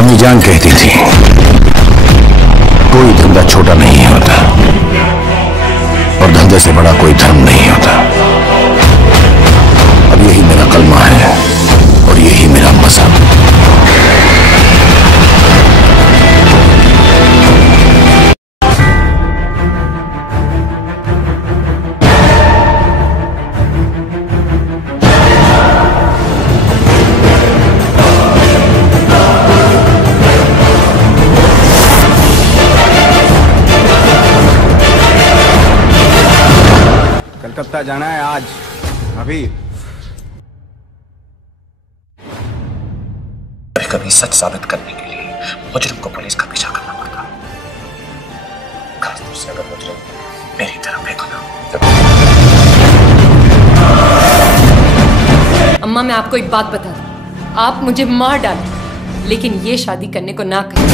अम्मी जान कहती थी कोई धंधा छोटा नहीं होता और धंधे से बड़ा कोई धर्म नहीं होता। अब यही मेरा कलमा है और यही मेरा मजहब। कलकत्ता जाना है आज, अभी। कभी सच साबित करने के लिए मुजरिम को पुलिस का पीछा करना पड़ता, खासतौर से अगर मुजरिम मेरी तरफ बेगुनाह हो। अम्मा, मैं आपको एक बात बता दूं, आप मुझे मार डालें लेकिन ये शादी करने को ना करें।